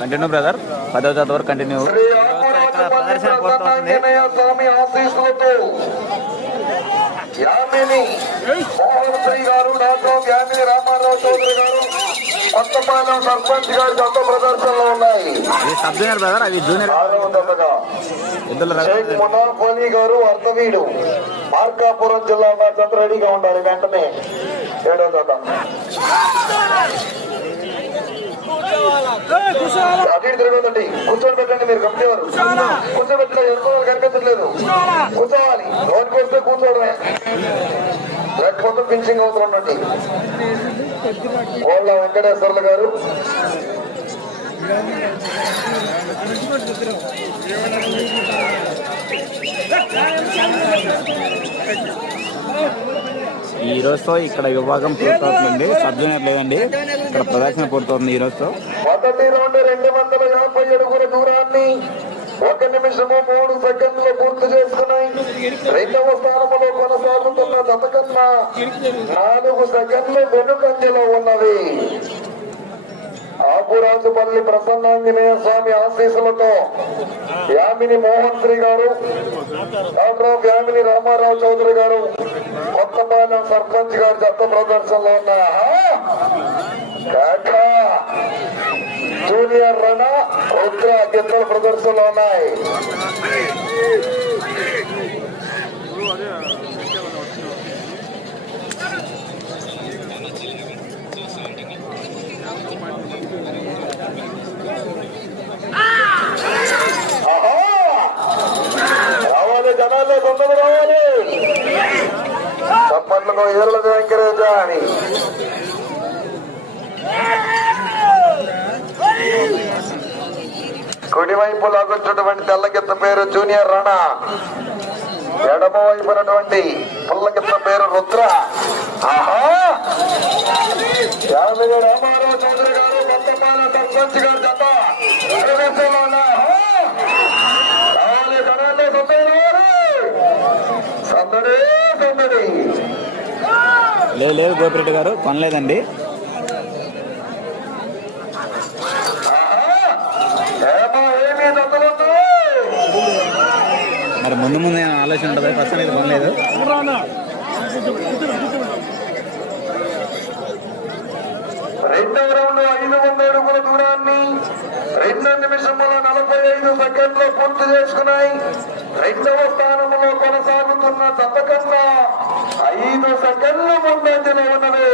Continue brother, 10వ జాత వరకు కంటిన్యూ. ప్రదర్శన పూర్తవుతుంది. ప్రదర్శనలో ఉన్నాయి. సబ్ జూనియర్ బ్రదర్, అవి జూనియర్. గారు అర్ధవీడు మార్కాపురం జిల్లా జత రెడీగా ఉండాలి. వెంటనే 7వ జత అటు తిరగదండి. కూర్చొని పెట్టండి. మీరు కంపెనీ వారు కూర్చోబెట్టలేదు, ఎడుకోవాలి కనిపించట్లేదు. కూర్చోవాలి. లోనికి వస్తే కూర్చోవడమే, లేకపోతే ఫినిషింగ్ అవుతున్నట్టు. కోళ్ళ వెంకటేశ్వర్లు గారు ఈ రోజుతో ఇక్కడ విభాగం పూర్తవుతుందండి. సబ్ జూనియర్ లేదండి, ఇక్కడ ప్రదర్శన పూర్తవుతుంది ఈ రోజుతో. మొదటి రౌండ్ 250 అడుగుల దూరాన్ని 1 నిమిషము 3 సెకండ్లు పూర్తి చేసుకున్నాయి. రెండవ స్థానంలో కొనసాగుతున్న జత కన్నా 4 సెకండ్లు వెనుకంజలో ఉన్నది. ఆకురాజుపల్లి ప్రసన్నాంజనేయ స్వామి ఆశీస్సులతో యామిని మోహన్ శ్రీ గారు, డాక్టర్ యామిని రామారావు చౌదరి గారు, కొత్తపాలెం సర్పంచ్ గారు జత ప్రదర్శనలో ఉన్నా. జూనియర్ రణ రుద్ర గిత్తల ప్రదర్శనలో ఉన్నాయి. రావాలి జనాల్లో తొందరగా రావాలి. చప్పట్లకు ఎదురుల వెంకరేజ అని కుడివైపు లాగొచ్చినటువంటి తెల్లగిత్త పేరు జూనియర్ రాణా, ఎడమ వైపునటువంటి పుల్లగిత్త పేరు రుద్ర. యామిని రామారావు చౌదరి గారు, కొత్తపాలెం సర్పంచ్ గారు జత లేదు గోపిరెడ్డి గారు కొనలేదండి. మరి ముందు ఆలోచన ఉంటుంది. ఫస్ట్ అయితే కొనలేదు. రెండవ రౌండ్ 500 అడుగుల దూరాన్ని 2 నిమిషముల 45 సెకండ్లు పూర్తి చేసుకున్నాయి. రెండవ స్థానంలో కొనసాగుతున్న జత కన్నా 5 సెకండ్లు ముందంజలో ఉన్నది.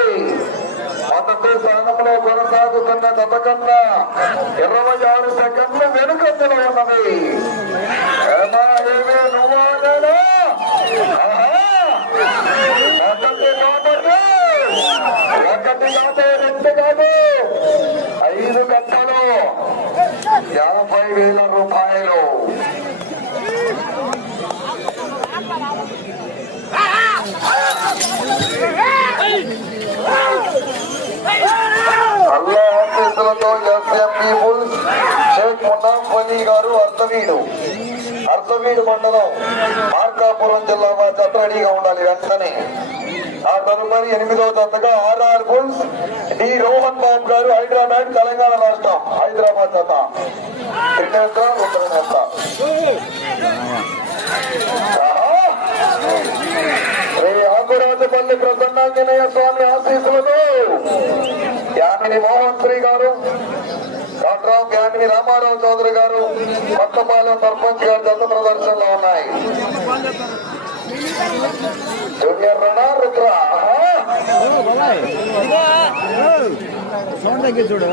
మొదటి స్థానంలో కొనసాగుతున్న జత కన్నా 26 సెకండ్లు వెనుకంజలో ఉన్నది. ఒకటి కాదు, 2 కాదు, 5 గంటలు 50,000 రూపాయలు. అల్లా ఆఫీసులతో ఎస్ఎంఈ బుల్స్ షేక్ మున్నాఫ్ అలీ గారు అర్ధవీడు మండలం మార్కాపురం జిల్లా జత రెడీగా ఉండాలి వెంటనే. ఆ తదుపరి 8వ జతగా ఆర్ఆర్ బుల్స్ డి రోహన్ బాబు గారు, హైదరాబాద్ తెలంగాణ రాష్ట్రం, హైదరాబాద్ జత. శ్రీ ఆకురాజపల్లి ప్రసన్నాంజనేయ స్వామి ఆశీస్సులతో యామిని మోహన్ శ్రీ గారు, డాక్టర్ యామిని రామారావు చౌదరి గారు, కొత్తపాలెం సర్పంచ్ గారు జత ప్రదర్శనలో ఉన్నాయి. జూనియర్ రణ రుద్ర చూడు.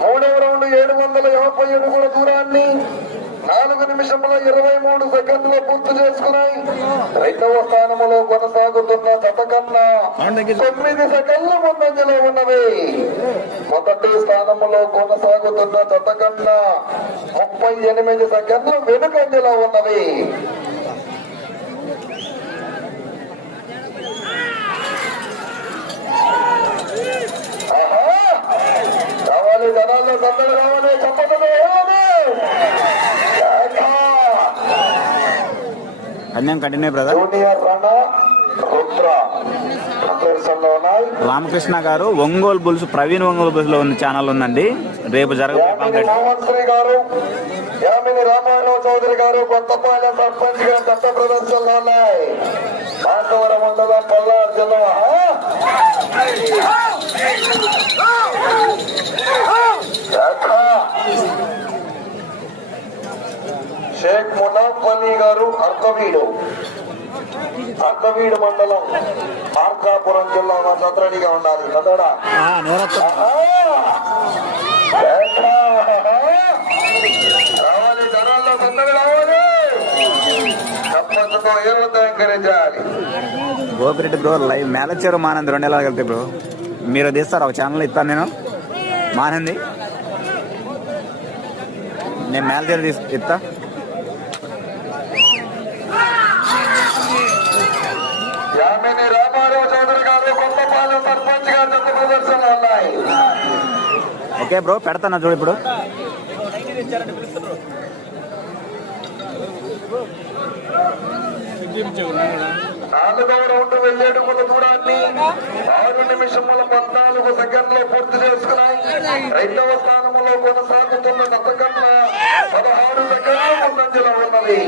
మూడవ రౌండ్ 750 అడుగుల దూరాన్ని 4 నిమిషముల 23 సెకండ్లు పూర్తి చేసుకున్నాయి. రెండవ స్థానంలో కొనసాగుతున్న జత కన్నా 9 సెకండ్లు ముందంజలో ఉన్నవి. మొదటి స్థానంలో కొనసాగుతున్న జత కన్నా 38 సెకండ్లు వెనుకంజలో ఉన్నవి. కన్యం continue brother. Junior Rana Rudra ప్రదర్శనలో ఉన్నాయి. రామకృష్ణ గారు ఒంగోలు బుల్స్, ప్రవీణ్ ఒంగోలు బుల్స్ లో ఉన్న ఛానల్ ఉందండి. రేపు యామిని మోహన్ శ్రీ గారు, యామిని రామారావు చౌదరి గారు కొత్తపాలెం సర్పంచ్ గారు దత్త ప్రదర్శనలో ఉన్నాయి. మాసవరం మండలం పల్నాడు జిల్లా. షేక్ మునాఫ్ అలీ గారు అర్ధవీడు మండలం మార్కాపురం జిల్లా సత్రడిగా ఉండాలి. కదడా రావాలి, జనాల్లో సందడి రావాలి. తప్పంతో ఏళ్ళతో ఎంకరేజాలి. గోపిరెడ్డి బ్రో లైవ్ మేలచేరు మానంది 2 నెలలు వెళ్తాయి బ్రో. మీరు తీస్తారు ఒక ఛానల్ ఇస్తాను నేను మానంది. నేను మేలచేరు ఇస్తా. యామిని రామారావు చౌదరి గారు కొత్తపాలెం సర్పంచ్ గారు దత్త ప్రదర్శనలు ఉన్నాయి. ఓకే బ్రో పెడతాను చూడు. ఇప్పుడు నాలుగవ రౌండ్ వెళ్లేడుగుల దూరాన్ని 6 నిమిషముల 14 సెకండ్లు పూర్తి చేసుకున్నాయి. రెండవ స్థానంలో కొనసాగుతున్న దత్తకన్న 16 సెకండ్లు ముందంజలో ఉన్నది.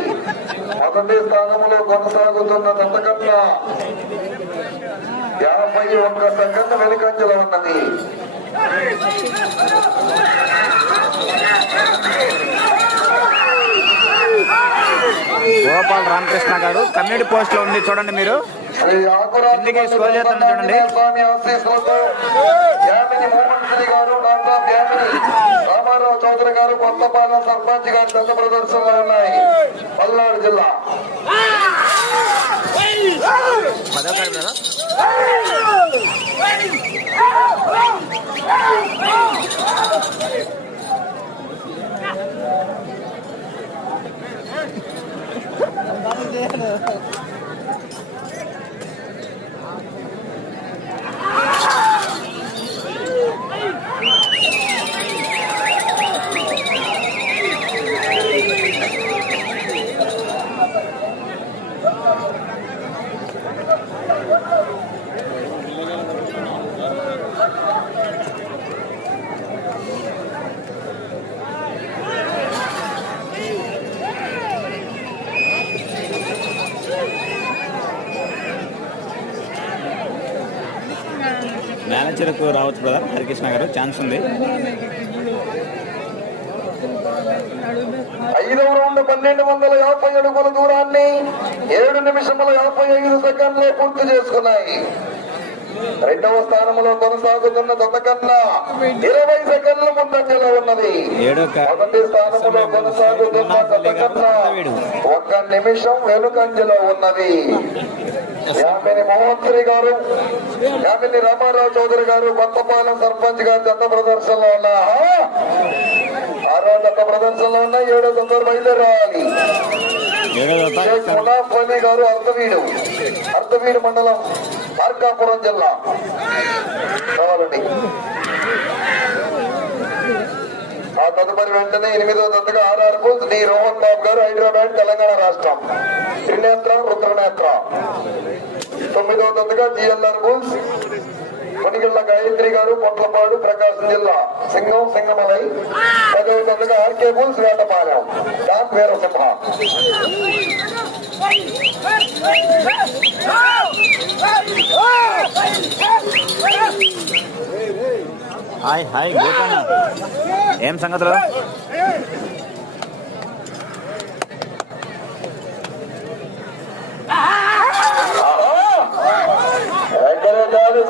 మొదటి స్థానంలో కొనసాగుతున్న దత్తకన్న 51 సెకండ్లు వెనుకంజలో ఉన్నది. గోపాల్ రామకృష్ణ గారు కమ్యూనిటీ పోస్ట్ లో ఉంది చూడండి. మీరు కిందికి స్క్రోల్ చేస్తాను చూడండి. స్వామి ఆశీస్సులతో యామిని మోహన్ శ్రీ గారు, డాక్టర్ యామిని రామారావు చౌదరి గారు కొత్తపాలెం సర్పంచ్ గారు దత్త ప్రదర్శనలో ఉన్నాయి. పల్నాడు జిల్లా. మేనేజర్కు రావచ్చు బ్రదర్ హరికృష్ణ గారు, ఛాన్స్ ఉంది. 5వ రౌండ్ 1250 అడుగుల దూరాన్ని 7 నిమిషముల 55 సెకండ్లు పూర్తి చేసుకున్నాయి. రెండవ స్థానంలో కొనసాగుతున్న దత్తకన్నా 20 సెకండ్ల ముందంజలో ఉన్నది. మొదటి స్థానంలో కొనసాగుతున్న దత్తకన్నా 1 నిమిషం వెనుకంజలో ఉన్నది. యామిని మోహన్ శ్రీ గారు, యామిని రామారావు చౌదరి గారు కొత్తపాలెం సర్పంచ్ గారు దత్త ప్రదర్శనలో ఉన్నా. 6వ దత్త ప్రదర్శనలో ఉన్న 7వ తొందర బయలుదేరాలి. షేక్ మునాఫ్ అలీ గారు అర్ధవీడు మండలం మార్కాపురం జిల్లా కావాలండి. ఆ తదుపరి వెంటనే 8వ దత్తగా ఆర్ఆర్ బుల్స్ డి రోహన్ బాబు గారు హైదరాబాద్ తెలంగాణ రాష్ట్రం. త్రినేత్ర రుద్రనేత్ర. 9వ దత్తగా జిఎల్ఆర్ బుల్స్ కొనిగిళ్ళ గాయత్రి గారు పొట్లపాడు ప్రకాశం జిల్లా సింగమలై. 10వ దత్తగా RK bulls Vetapalem don Veerasimha. Hi Gopanna, ఏం సంగతులు?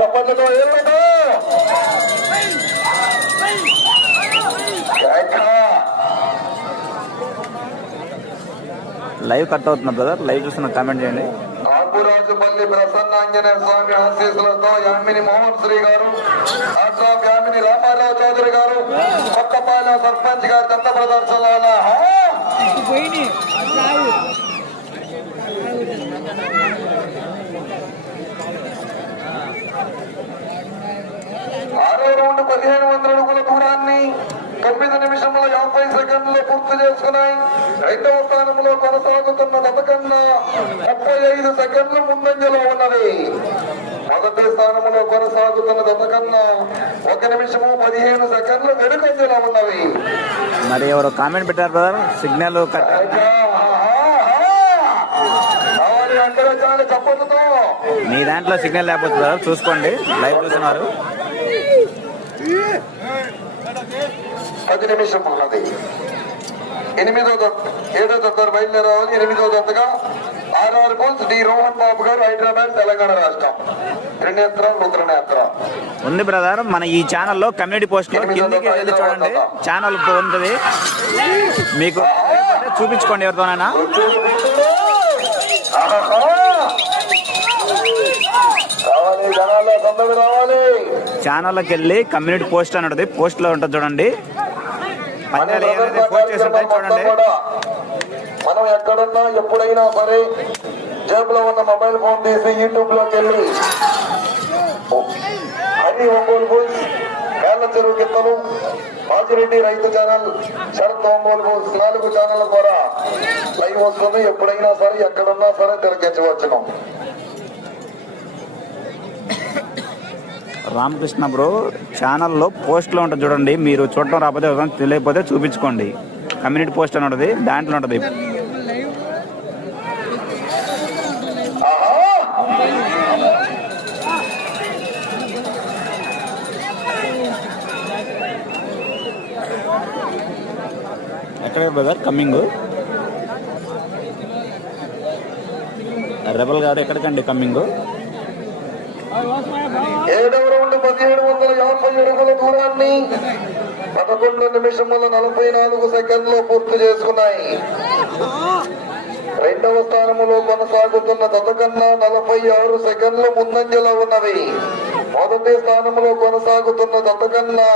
చప్పట్లతో లైవ్ కట్ అవుతున్నా బ్రదర్, లైవ్ చూస్తున్న కామెంట్ చేయండి. ఆకురాజుపల్లి ప్రసన్నాంజనేయ స్వామి ఆశీస్సులతో యామిని మోహన్ శ్రీ గారు, డాక్టర్ యామిని రామారావు చౌదరి గారు కొత్తపాలెం సర్పంచ్ గారు దత్త ప్రదర్శనలో 6వ రౌండ్ 1500 అడుగుల దూరాన్ని 9 నిమిషముల 50 సెకండ్లు పూర్తి చేసుకున్నాయి. రెండవ స్థానంలో కొనసాగుతున్న దత్తకన్నా సెకండ్లు ముందంజలో ఉన్నది. మొదటి స్థానంలో కొనసాగుతున్న అంతకన్నా 1 నిమిషము 15 సెకండ్లు వెనుకంజలో ఉన్నవి. మరి ఎవరు కామెంట్ పెట్టారు బ్రదర్, సిగ్నల్ కట్ వెంకటాచార్య చప్పట్లతో మీ దాంట్లో సిగ్నల్ లేకపోతే బ్రదర్ చూసుకోండి, లైవ్ చూస్తున్నారు. 10 నిమిషం ఉన్నది. 7వ జత బయలుదేరాలి. 8వ జతగా ఆర్ఆర్ బుల్స్ డి రోహన్ బాబు గారు, హైదరాబాద్, తెలంగాణ రాష్ట్రం. త్రినేత్ర రుద్రనేత్ర ఉంది బ్రదర్. మన ఈ ఛానల్లో కమ్యూనిటీ పోస్ట్ లో కిందికి వెళ్ళి చూడండి, ఛానల్ ఉంటుంది మీకు, చూపించుకోండి ఎవరితోనైనా. ఛానల్లోకి వెళ్ళి కమ్యూనిటీ పోస్ట్ అని ఉంటుంది, పోస్ట్ లో ఉంటుంది చూడండి. పందాలు ఏదైతే పోస్ట్ చేసి ఉంటాయి చూడండి. మనం ఎక్కడున్నా ఎప్పుడైనా సరే జేబులో ఉన్న మొబైల్ ఫోన్ తీసి యూట్యూబ్ లోకి వెళ్ళి హరి ఒంగోలు బుల్స్, మేళ్ల చెరువు గిత్తలు, మాజిరెడ్డి రైతు channel, Sharath Ongole bulls 4 channel ద్వారా లైవ్ వస్తుంది. ఎప్పుడైనా సరే ఎక్కడున్నా సరే తిరగచ్చవచ్చును. రామకృష్ణ బ్రో ఛానల్లో పోస్ట్లో ఉంటుంది చూడండి, మీరు చూడటం రాకపోతే తెలియకపోతే చూపించుకోండి. కమ్యూనిటీ పోస్ట్ అని ఉంటుంది, దాంట్లో ఉంటుంది. ఎక్కడ బ్రదర్ కమ్మింగ్? రెబల్ గారు ఎక్కడికండి కమ్మింగ్? 7వ రౌండ్ 1750 అడుగుల దూరాన్ని 11 నిమిషముల 44 సెకండ్లు పూర్తి చేసుకున్నాయి. 2వ స్థానంలో కొనసాగుతున్న జతకన్నా 46 సెకండ్లు ముందంజలో ఉన్నవి. మొదటి స్థానంలో కొనసాగుతున్న జతకన్నా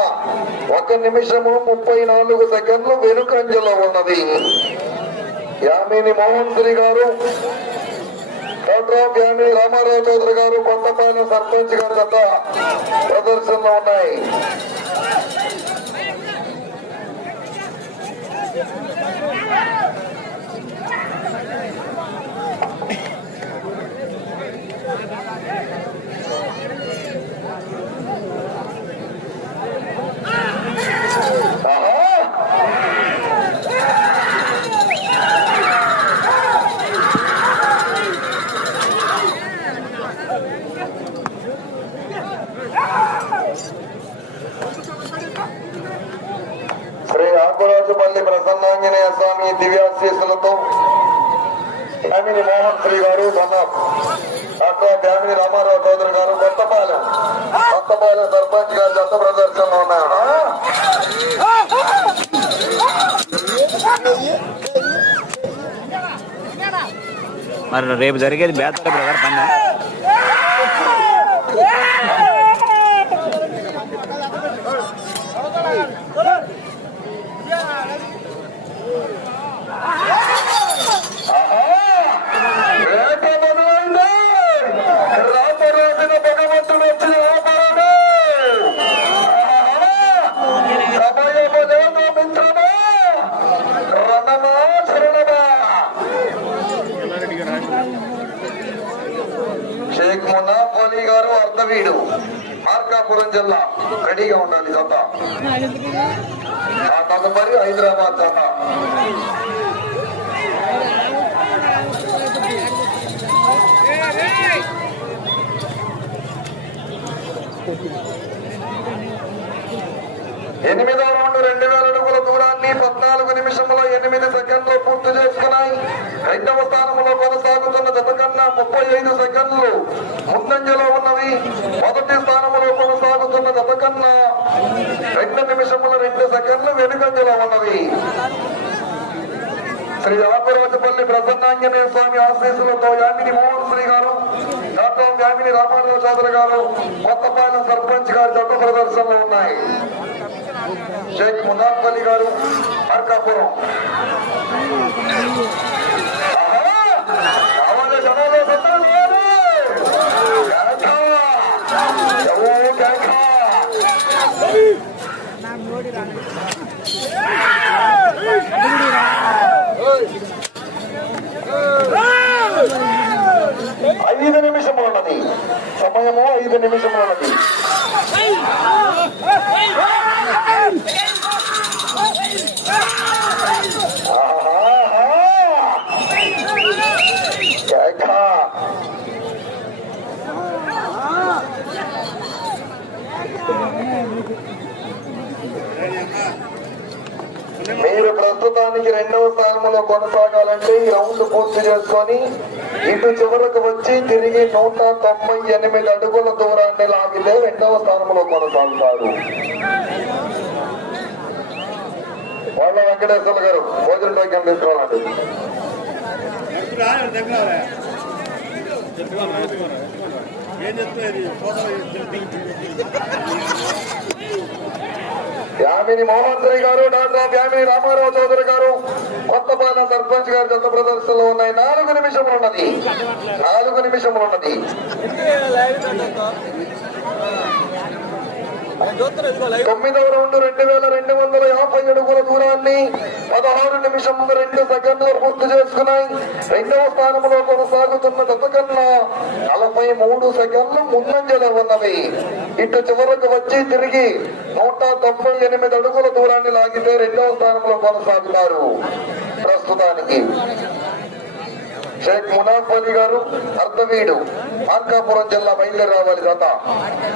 1 నిమిషము 34 సెకండ్లు వెనుకంజలో ఉన్నది. యామిని మోహన్ శ్రీ గారు, డాక్టర్ యామిని రామారావు చౌదరి గారు, కొత్తపాలెం సర్పంచ్ గారి జత ప్రదర్శనలో ఉన్నాయి. శ్రీ ఆకురాజుపల్లి ప్రసన్నాంజనేయ స్వామి దివ్యాశీస్సులతో యామిని మోహన్ శ్రీ గారు, డాక్టర్ యామిని రామారావు చౌదరి గారు, కొత్తపాలెం సర్పంచ్ గారి జత ప్రదర్శనలో ఉన్నారు. మరి రేపు జరిగేది బేతాళ బ్రదర్ పందెం. షేక్ మునాఫ్ అలీ గారు, అర్ధవీడు, మార్కాపురం జిల్లా, రెడీగా ఉండాలి జత. ఆ తదుపరి హైదరాబాద్ జత. ఎనిమిదవ రౌండ్ 2000 అడుగుల దూరాన్ని 14 నిమిషముల 8 సెకండ్లు పూర్తి చేసుకున్నాయి. 2వ స్థానంలో కొనసాగుతున్న జత కన్నా 35 సెకండ్లు ముందంజలో ఉన్నవి. మొదటి స్థానంలో కొనసాగుతున్న జత కన్నా 2 నిమిషముల 2 సెకండ్లు వెనుకంజలో ఉన్నవి. శ్రీ ఆకురాజుపల్లి ప్రసన్నాంజనేయ స్వామి ఆశీస్సులతో యామిని మోహన్ శ్రీ గారు, డాక్టర్ యామిని రామారావు చౌదరి గారు, కొత్తపాలెం సర్పంచ్ గారి జత ప్రదర్శనలో ఉన్నాయి. షేక్ మునాఫ్ అలీ గారు, మార్కాపురం. 5 నిమిషములు ఉన్నది. సమయము 5 నిమిషములు ఉన్నది. మీరు ప్రస్తుతానికి 2వ స్థానంలో కొనసాగాలంటే ఈ రౌండ్ పూర్తి చేసుకొని ఇటు చివరకు వచ్చి తిరిగి 198 అడుగుల దూరాన్ని లాగితే 2వ స్థానంలో కొనసాగుతారు. వాళ్ళ వెంకటేశ్వర గారు భోజన టోకెన్ తీసుకోవాలండి. యామిని మోహన్ శ్రీ గారు, డాక్టర్ యామిని రామారావు చౌదరి గారు, కొత్తపాలెం సర్పంచ్ గారు జత ప్రదర్శనలో ఉన్నాయి. 4 నిమిషములు ఉన్నది. 4 నిమిషములు ఉన్నది. 9వ రౌండ్ 2250 అడుగుల దూరాన్ని 16 నిమిషం 2 సెకండ్లు పూర్తి చేసుకున్నాయి. 2వ స్థానంలో కొనసాగుతున్న జత కన్నా 43 సెకండ్లు ముందంజలో ఉన్నవి. ఇటు చివరకు వచ్చి తిరిగి 198 అడుగుల దూరాన్ని లాగితే 2వ స్థానంలో కొనసాగుతారు. ప్రస్తుతానికి షేక్ మునాఫ్ అలీ గారు అర్ధవీడు మార్కాపురం జిల్లా బయలుదేరి రావాలి జత.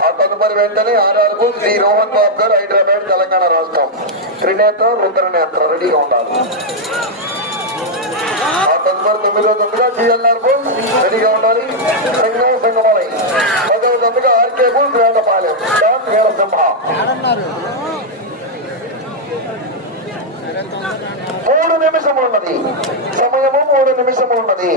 ఆ తదుపరి వెంటనే ఆర్ఆర్కు శ్రీ రోహన్ బాబు గారు హైదరాబాద్ తెలంగాణ రాష్ట్రం. త్రినేత్ర రుద్రనేత్ర రెడీగా ఉండాలి. ఆ తదుపరి 9వ జతగా జిఎల్ఆర్ బుల్ రెడీగా ఉండాలి. సంగమలై 10వ జతగా ఆర్కే బుల్ వేటపాలెం వీరసింహ. 3 నిమిషములు ఉన్నది. సమయము 3 నిమిషములు ఉన్నది.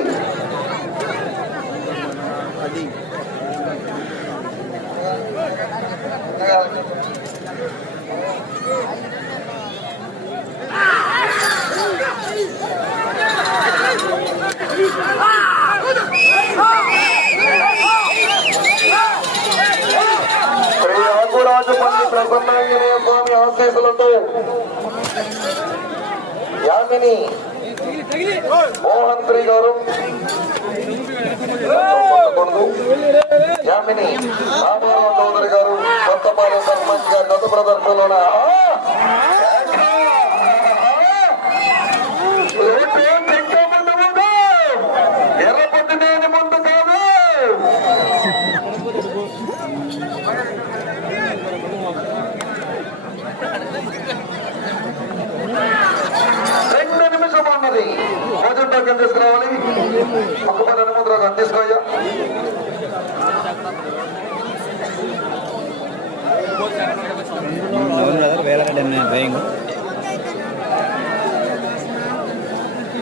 శ్రీ ఆకురాజపల్లి ప్రసన్నాంజనేయ స్వామి ఆశీస్సులతో యామిని మోహన్ శ్రీ గారు, యామిని రామారావు చౌదరి గారు, కొత్తపాలెం సర్పంచ్ గారు గత ప్రదర్శనలోన ఎర్రపట్టినేని ముందు కాదు. భోజన టోకెన్ తీసుకురావాలి. పక్కపల్లి హనుమంతరావు గారు తీసుకోయ్యా.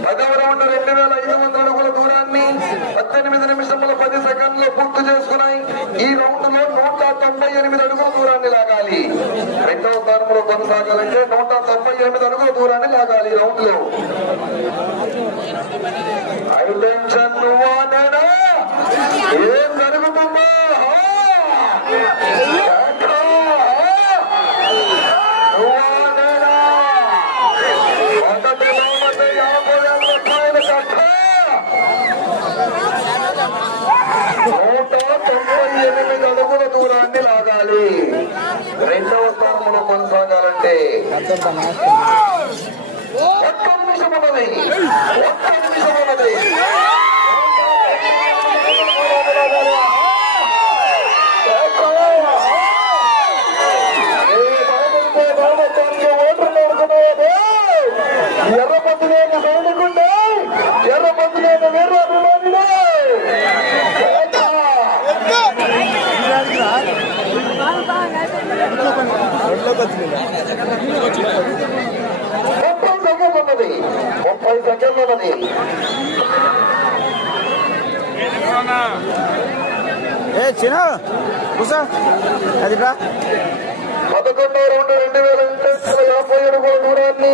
పదవ రౌండ్ 2500 అడుగుల దూరాన్ని 18 నిమిషముల 10 సెకండ్లు పూర్తి చేసుకున్నాయి. ఈ రౌండ్ లో 198 అడుగుల దూరాన్ని లాగాలి. 2వ స్థానంలో కొనసాగాలంటే 198 అడుగుల దూరాన్ని లాగాలి. రౌండ్ లో టెన్షన్ నువ్వానేనా ఏం జరుగుతుందో నువ్వానేనా 150,000 రూపాయల కట్ట 198 అడుగుల దూరాన్ని లాగాలి. 2వ స్థానంలో కొనసాగాలంటే 1 నిమిషం ఉన్నది. 1 నిమిషం ఉన్నది. ఎర్రపతినేని సైనికుండే, ఎర్రపతినేని వీర అభిమానుడే. 30 సెకండ్లు ఉన్నది. చిన్న అది 11వ రౌండ్ 2850 అడుగుల దూరాన్ని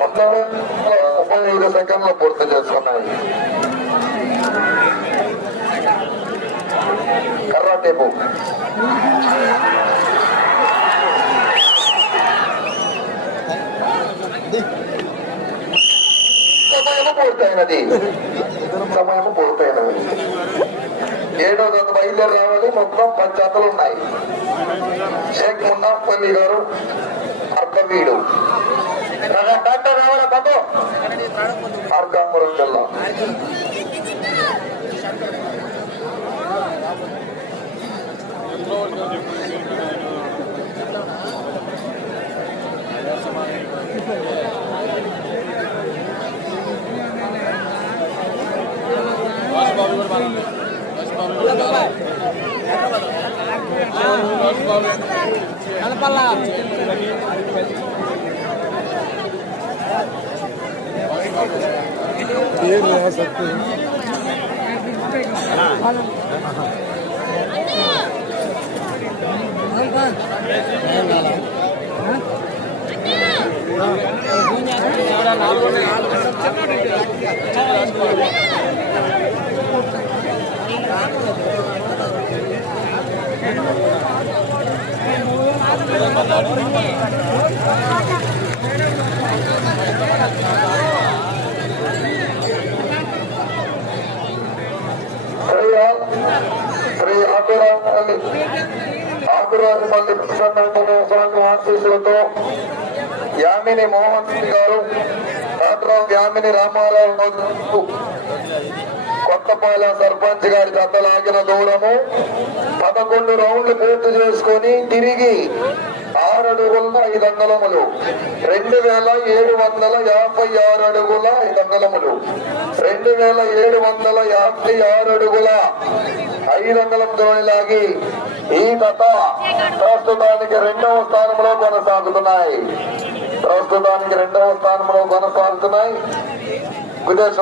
35 సెకండ్లు పూర్తి చేసుకున్నాయి. కర్రాటేపు సమయము పూర్తయినది. సమయము పూర్తయినది. 7వ జత బయలుదేరి రావాలి. మొత్తం 10 జతలు ఉన్నాయి. షేక్ మున్నాపల్లి గారు అర్ధవీడు డాక్టర్ రావాలా బాబు మార్కాపురం జిల్లా. శ్రీ ఆకురాజపల్లి ప్రసన్నాంజనేయ స్వామి ఆశీస్సులతో యామిని మోహన్ రెడ్డి గారు, డాక్టర్ యామిని రామారావు కొత్తపాలెం సర్పంచ్ గారి జతలాగిన దూరము 11 రౌండ్లు పూర్తి చేసుకొని తిరిగి 6 అడుగుల 5 అంగుళములు 2756 అడుగుల 5 అంగుళములు 2756 అడుగుల 5 అంగుళం దూరలాగి ఈ జత ప్రస్తుతానికి 2వ స్థానంలో కొనసాగుతున్నాయి.